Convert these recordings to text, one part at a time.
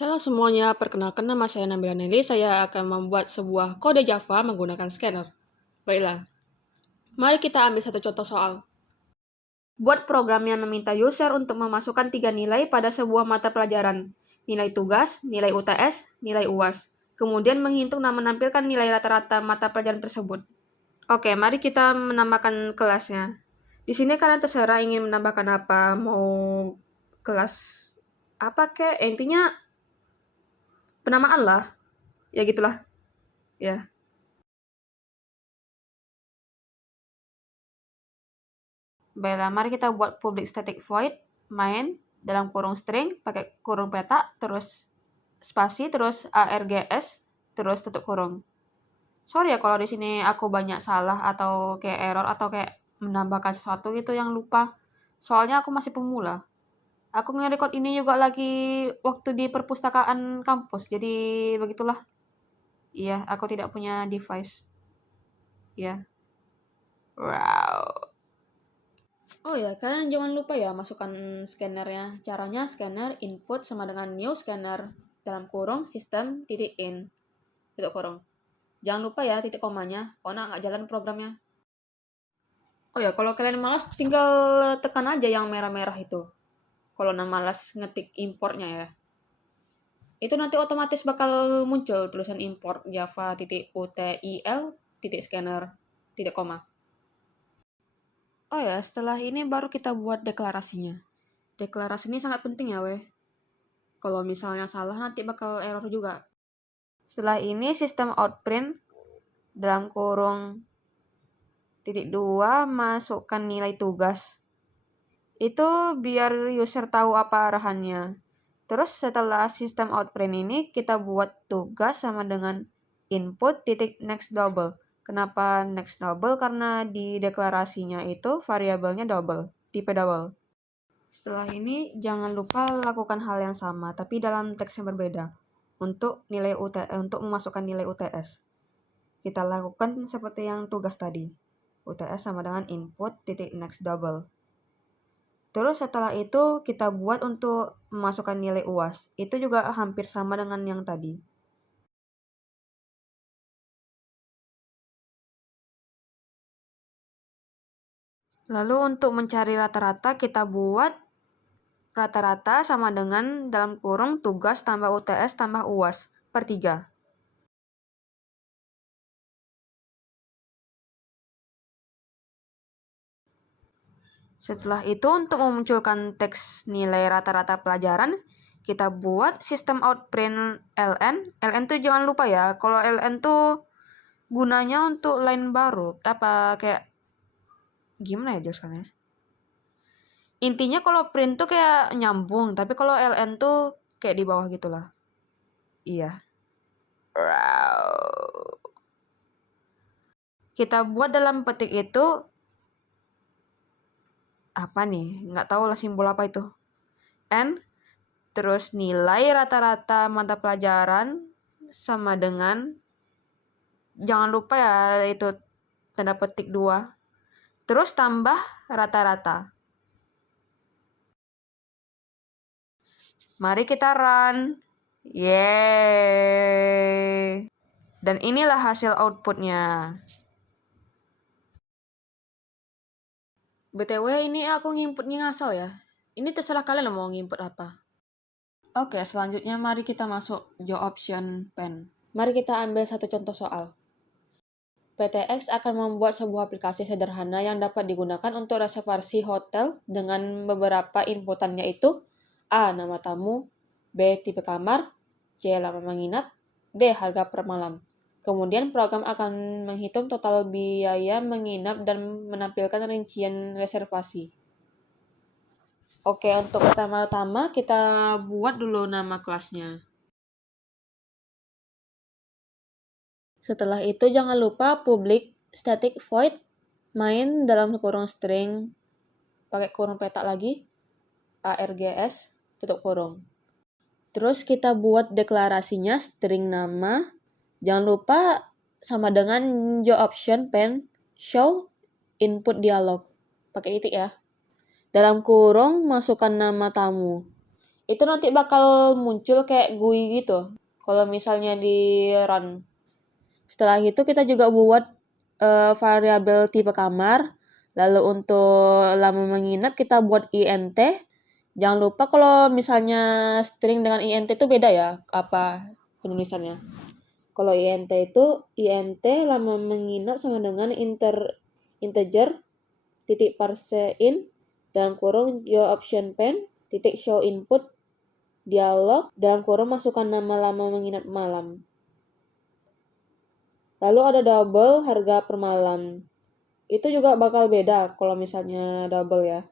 Halo semuanya, perkenalkan nama saya Nabila Nelly. Saya akan membuat sebuah kode Java menggunakan scanner. Baiklah, mari kita ambil satu contoh soal. Buat program yang meminta user untuk memasukkan 3 nilai pada sebuah mata pelajaran. Nilai tugas, nilai UTS, nilai UAS. Kemudian menghitung dan menampilkan nilai rata-rata mata pelajaran tersebut. Oke, mari kita menambahkan kelasnya. Di sini kalian terserah ingin menambahkan apa, mau kelas apa kek, intinya penamaan lah. Ya gitulah, ya. Baiklah, mari kita buat public static void main dalam kurung string pakai kurung peta terus spasi terus args terus tutup kurung. Sorry ya kalau di sini aku banyak salah atau kayak error atau kayak menambahkan sesuatu gitu yang lupa. Soalnya aku masih pemula. Aku nge-record ini juga lagi waktu di perpustakaan kampus. Jadi begitulah. Iya, aku tidak punya device. Iya. Wow. Oh ya, kalian jangan lupa ya masukkan scannernya. Caranya scanner input sama dengan new scanner dalam kurung sistem titik in titik kurung. Jangan lupa ya titik komanya, karena nggak jalan programnya. Oh ya, kalau kalian malas tinggal tekan aja yang merah-merah itu. Kalau malas ngetik importnya ya. Itu nanti otomatis bakal muncul tulisan import java titik util titik scanner titik koma. Oh ya, setelah ini baru kita buat deklarasinya. Deklarasi ini sangat penting ya, weh. Kalau misalnya salah nanti bakal error juga. Setelah ini sistem outprint dalam kurung titik 2 masukkan nilai tugas. Itu biar user tahu apa arahannya. Terus setelah sistem outprint ini kita buat tugas sama dengan input titik next double. Kenapa next double? Karena di deklarasinya itu variabelnya double, tipe double. Setelah ini jangan lupa lakukan hal yang sama tapi dalam teks yang berbeda untuk memasukkan nilai UTS. Kita lakukan seperti yang tugas tadi. UTS sama dengan input titik next double. Terus setelah itu kita buat untuk memasukkan nilai UAS. Itu juga hampir sama dengan yang tadi. Lalu untuk mencari rata-rata kita buat rata-rata sama dengan dalam kurung tugas tambah UTS tambah UAS per 3. Setelah itu untuk memunculkan teks nilai rata-rata pelajaran, kita buat sistem outprint ln. Ln tuh jangan lupa ya, kalau ln tuh gunanya untuk line baru. Apa kayak gimana ya jelaskannya? Intinya kalau print tuh kayak nyambung, tapi kalau ln tuh kayak di bawah gitulah. Iya. Kita buat dalam petik itu apa nih? Nggak tahu lah simbol apa itu. N terus nilai rata-rata mata pelajaran sama dengan, jangan lupa ya itu tanda petik 2. Terus tambah rata-rata. Mari kita run. Yeay. Dan inilah hasil outputnya. BTW ini aku nginputnya ngasal ya. Ini terserah kalian mau nginput apa. Oke, selanjutnya mari kita masuk job option pen. Mari kita ambil satu contoh soal. PTX akan membuat sebuah aplikasi sederhana yang dapat digunakan untuk reservasi hotel dengan beberapa inputannya yaitu A. Nama tamu, B. Tipe kamar, C. Lama menginap, D. Harga per malam. Kemudian program akan menghitung total biaya menginap dan menampilkan rincian reservasi. Oke, untuk pertama-tama kita buat dulu nama kelasnya. Setelah itu jangan lupa public static void main dalam kurung string pakai kurung petak lagi args tutup kurung. Terus kita buat deklarasinya string nama. Jangan lupa sama dengan job option pen show input dialog. Pakai titik ya. Dalam kurung masukkan nama tamu. itu nanti bakal muncul kayak GUI gitu kalau misalnya di run. Setelah itu kita juga buat variabel tipe kamar. Lalu untuk lama menginap kita buat int. Jangan lupa kalau misalnya string dengan int itu beda ya apa penulisannya. Kalau int itu int lama menginap sama dengan integer titik parse in dalam kurung your option pen titik show input dialog dalam kurung masukkan nama lama menginap malam. Lalu ada double harga per malam. Itu juga bakal beda kalau misalnya double ya.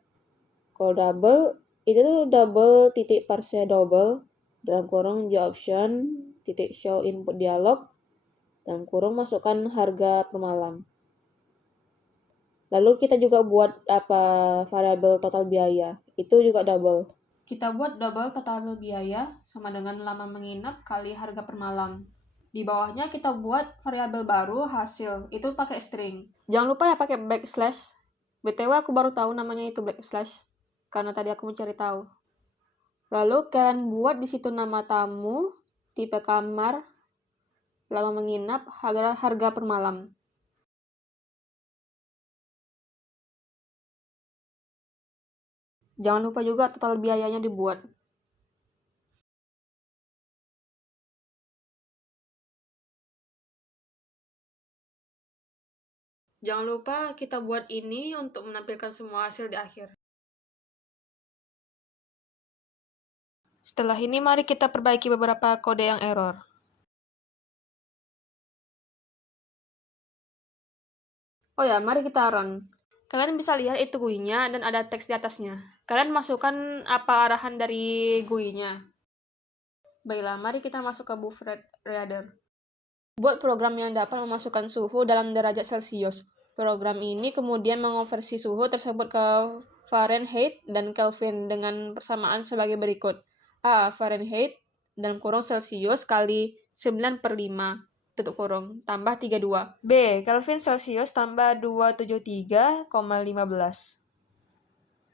Kalau double itu tuh double titik parse double dalam kurung your option titik show input dialog dalam kurung masukkan harga per malam. Lalu kita juga buat variabel total biaya. Itu juga double. Kita buat double total biaya sama dengan lama menginap kali harga per malam. Di bawahnya kita buat variabel baru hasil. Itu pakai string. Jangan lupa ya pakai backslash. BTW aku baru tahu namanya itu backslash. Karena tadi aku mencari tahu. Lalu kalian buat di situ nama tamu, tipe kamar, lama menginap, harga per malam. Jangan lupa juga total biayanya dibuat. Jangan lupa kita buat ini untuk menampilkan semua hasil di akhir. Setelah ini mari kita perbaiki beberapa kode yang error. Oh ya, mari kita run. Kalian bisa lihat itu GUI-nya dan ada teks di atasnya. Kalian masukkan apa arahan dari GUI-nya. Baiklah, mari kita masuk ke Buffret Reader. Buat program yang dapat memasukkan suhu dalam derajat Celcius. Program ini kemudian mengonversi suhu tersebut ke Fahrenheit dan Kelvin dengan persamaan sebagai berikut. A. Fahrenheit dalam kurung Celcius kali 9/5 tutup kurung tambah 32. B. Kelvin Celcius tambah 273,15.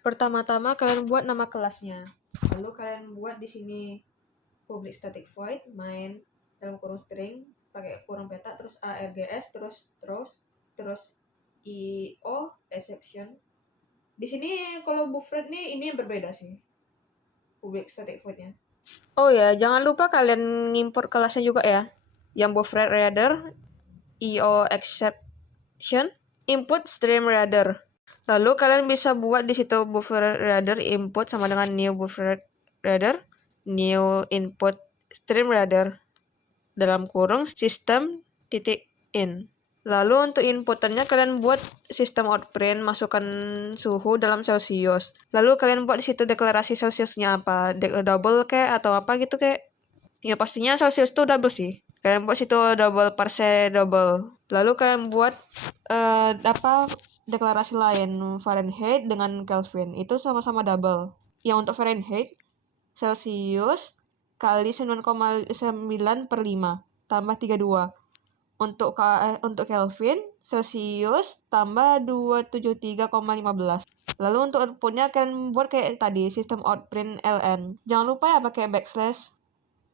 Pertama-tama kalian buat nama kelasnya. Lalu kalian buat di sini public static void main dalam kurung string pakai kurung peta terus args terus io exception. Di sini kalau Buffret nih ini berbeda sih public static void-nya. Oh ya, jangan lupa kalian ngimport kelasnya juga ya. Yang Buffret Reader, io exception, input stream reader. Lalu kalian bisa buat di situ Buffret Reader input sama dengan new Buffret Reader, new input stream reader dalam kurung system titik in. Lalu untuk inputannya kalian buat sistem outprint, masukkan suhu dalam Celcius. Lalu kalian buat di situ deklarasi Celciusnya apa, double kayak atau apa gitu kayak. Ya pastinya Celcius tuh double sih. Kalian buat situ double parse double. Lalu kalian buat deklarasi lain Fahrenheit dengan Kelvin. Itu sama-sama double. Yang untuk Fahrenheit Celcius kali 9,9/5 tambah 32. Untuk Kelvin Celcius tambah 273,15. Lalu untuk outputnya kalian buat kayak tadi sistem outprint ln. Jangan lupa ya pakai backslash.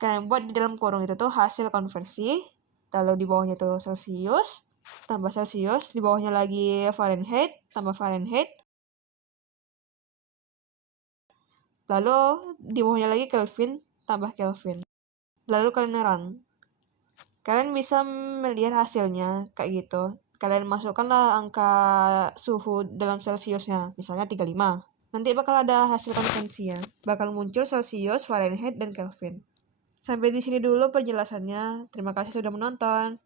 Kalian buat di dalam kurung itu tuh hasil konversi, lalu di bawahnya tuh Celcius, tambah Celcius, di bawahnya lagi Fahrenheit, tambah Fahrenheit, lalu di bawahnya lagi Kelvin, tambah Kelvin. Lalu kalian run. Kalian bisa melihat hasilnya kayak gitu. Kalian masukkanlah angka suhu dalam Celciusnya, misalnya 35. Nanti bakal ada hasil konvensinya. Bakal muncul Celcius, Fahrenheit, dan Kelvin. Sampai di sini dulu penjelasannya. Terima kasih sudah menonton.